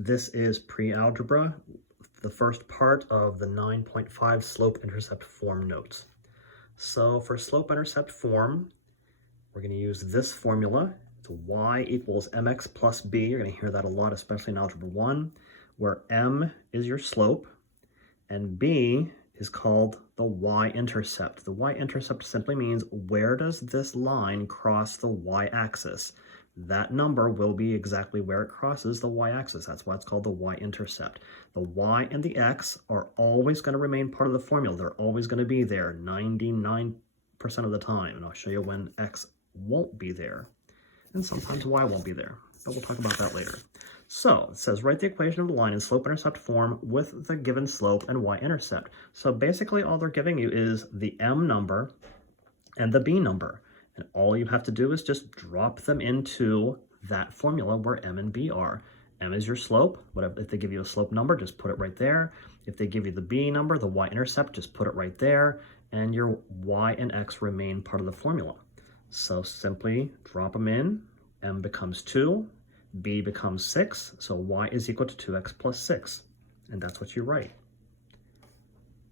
This is pre-algebra, the first part of the 9.5 slope-intercept form notes. So for slope-intercept form, we're going to use this formula. It's y equals mx plus b. You're going to hear that a lot, especially in Algebra 1, where m is your slope and b is called the y-intercept. The y-intercept simply means where does this line cross the y-axis? That number will be exactly where it crosses the y-axis. That's why it's called the y-intercept. The y and the x are always going to remain part of the formula. They're always going to be there 99% of the time. And I'll show you when x won't be there. And sometimes y won't be there. But we'll talk about that later. So it says write the equation of the line in slope-intercept form with the given slope and y-intercept. So basically all they're giving you is the m number and the b number. And all you have to do is just drop them into that formula where m and b are. M is your slope. Whatever, if they give you a slope number, just put it right there. If they give you the b number, the y-intercept, just put it right there. And your y and x remain part of the formula. So simply drop them in. M becomes 2. B becomes 6. So y is equal to 2x plus 6. And that's what you write.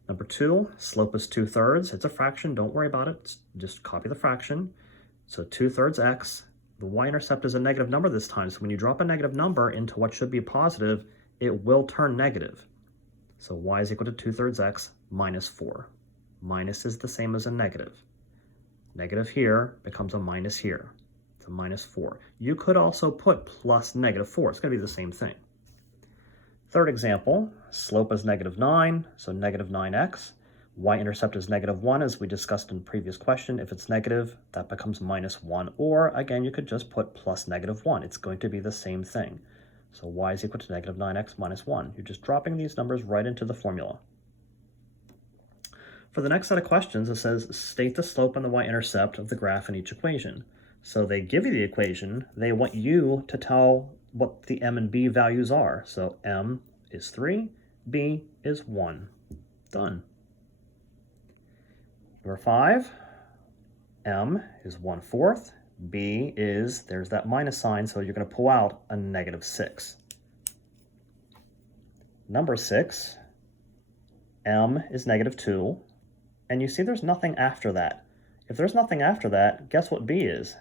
Number 2, slope is 2/3. It's a fraction. Don't worry about it. Just copy the fraction. So 2/3 x. The y-intercept is a negative number this time. So when you drop a negative number into what should be positive, it will turn negative. So y is equal to 2/3 x minus 4. Minus is the same as a negative. Negative here becomes a minus here. It's a minus 4. You could also put plus negative 4. It's going to be the same thing. Third example, slope is -9, so -9x. Y-intercept is -1, as we discussed in the previous question. If it's negative, that becomes -1. Or, again, you could just put plus -1. It's going to be the same thing. So y is equal to -9x minus 1. You're just dropping these numbers right into the formula. For the next set of questions, it says, state the slope and the y-intercept of the graph in each equation. So they give you the equation. They want you to tell what the m and b values are. So m is 3, b is 1. Done. Number 5, m is 1/4, b is, there's that minus sign, so you're going to pull out a -6. Number 6, m is -2, and you see there's nothing after that. If there's nothing after that, guess what b is?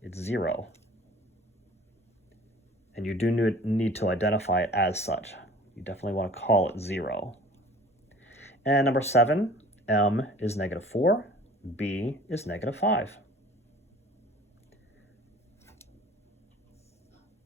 It's 0. And you do need to identify it as such. You definitely want to call it 0. And number 7, m is -4, b is -5.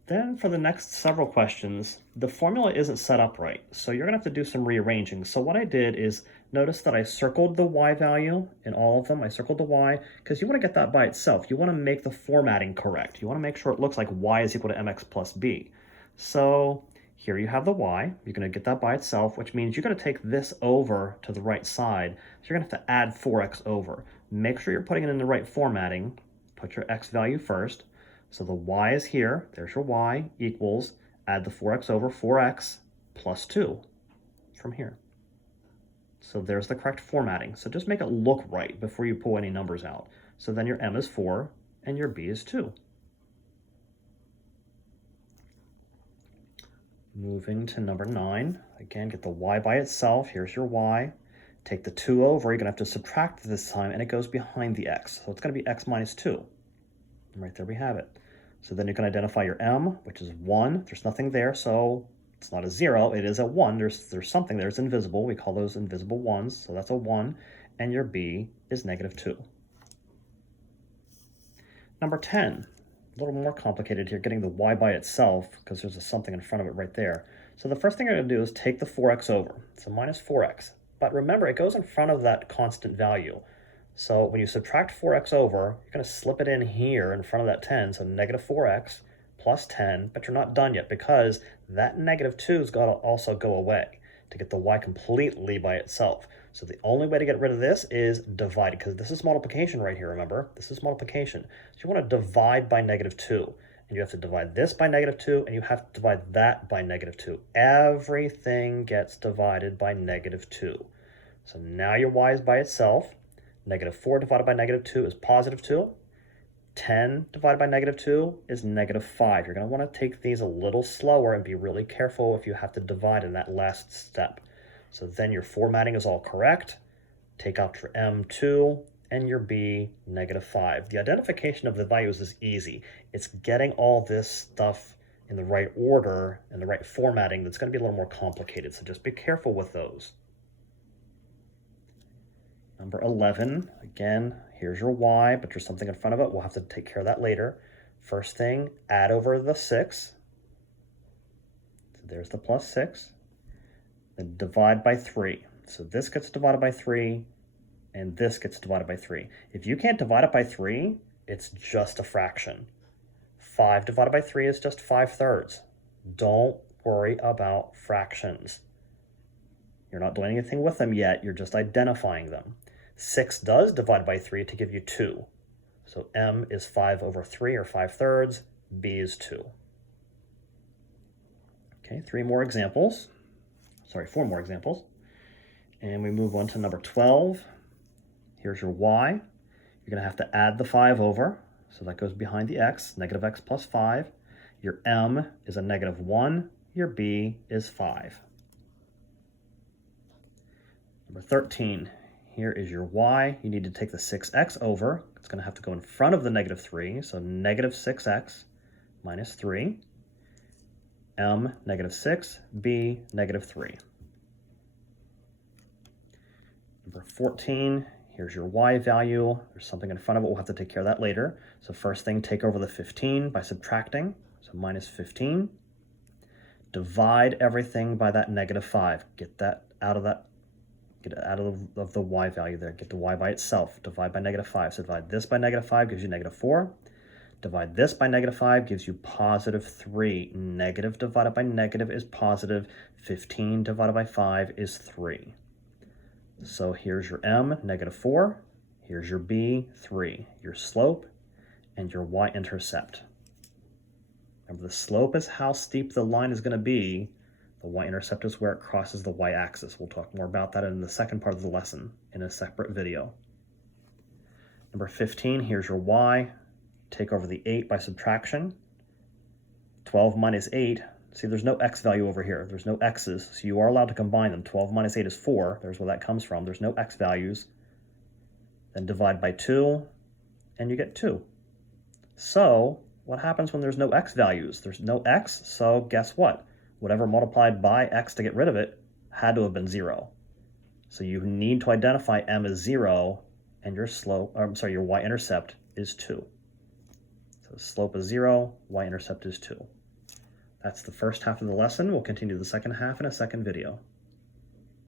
Then for the next several questions, the formula isn't set up right, so you're going to have to do some rearranging. So what I did is notice that I circled the y value in all of them. I circled the y because you want to get that by itself. You want to make the formatting correct. You want to make sure it looks like y is equal to mx plus b. So here you have the y. You're going to get that by itself, which means you're going to take this over to the right side. So you're going to have to add 4x over. Make sure you're putting it in the right formatting. Put your x value first. So the y is here, there's your y, equals, add the 4x over, 4x plus 2 from here. So there's the correct formatting. So just make it look right before you pull any numbers out. So then your m is 4 and your b is 2. Moving to number 9, again, get the y by itself, here's your y. Take the 2 over, you're gonna have to subtract this time, and it goes behind the x. So it's gonna be x minus 2. And right there we have it. So then you can identify your m, which is 1. There's nothing there, so it's not a 0. It is a 1. There's something there. It's invisible. We call those invisible 1s, so that's a 1. And your b is -2. Number 10, a little more complicated here, getting the y by itself, because there's something in front of it right there. So the first thing you're going to do is take the 4x over. So minus 4x. But remember, it goes in front of that constant value. So when you subtract 4x over, you're going to slip it in here in front of that 10, so -4x plus 10, but you're not done yet because that -2's got to also go away to get the y completely by itself. So the only way to get rid of this is divide, because this is multiplication right here, remember? This is multiplication. So you want to divide by -2, and you have to divide this by -2, and you have to divide that by -2. Everything gets divided by -2. So now your y is by itself. -4 divided by -2 is +2. 10 divided by negative 2 is negative 5. You're going to want to take these a little slower and be really careful if you have to divide in that last step. So then your formatting is all correct. Take out your M2 and your B, negative 5. The identification of the values is easy. It's getting all this stuff in the right order and the right formatting that's going to be a little more complicated. So just be careful with those. Number 11, again, here's your y, but there's something in front of it. We'll have to take care of that later. First thing, add over the 6. So there's the plus 6. Then divide by 3. So this gets divided by 3, and this gets divided by 3. If you can't divide it by 3, it's just a fraction. 5 divided by 3 is just 5/3. Don't worry about fractions. You're not doing anything with them yet, you're just identifying them. 6 does divide by 3 to give you 2. So M is 5/3 or 5/3, B is 2. Okay, 4 more examples. And we move on to number 12. Here's your y. You're going to have to add the 5 over. So that goes behind the x, negative x plus 5. Your M is a negative 1. Your B is 5. Number 13, here is your y. You need to take the 6x over. It's going to have to go in front of the negative 3. So negative 6x minus 3. M, negative 6. B, negative 3. Number 14, here's your y value. There's something in front of it. We'll have to take care of that later. So first thing, take over the 15 by subtracting. So minus 15. Divide everything by that negative 5. Get that out of that. Get it out of the y value there. Get the y by itself. Divide by negative 5. So divide this by negative 5 gives you negative 4. Divide this by negative 5 gives you positive 3. Negative divided by negative is positive. 15 divided by 5 is 3. So here's your M, negative 4. Here's your B, 3. Your slope and your y-intercept. Remember, the slope is how steep the line is going to be. The y-intercept is where it crosses the y-axis. We'll talk more about that in the second part of the lesson in a separate video. Number 15, here's your y. Take over the 8 by subtraction. 12 minus 8. See, there's no x value over here. There's no x's, so you are allowed to combine them. 12 minus 8 is 4. There's where that comes from. There's no x values. Then divide by 2, and you get 2. So what happens when there's no x values? There's no x, so guess what? Whatever multiplied by x to get rid of it had to have been 0. So you need to identify M as 0, and your your y-intercept is 2. So the slope is 0, y-intercept is 2. That's the first half of the lesson. We'll continue the second half in a second video.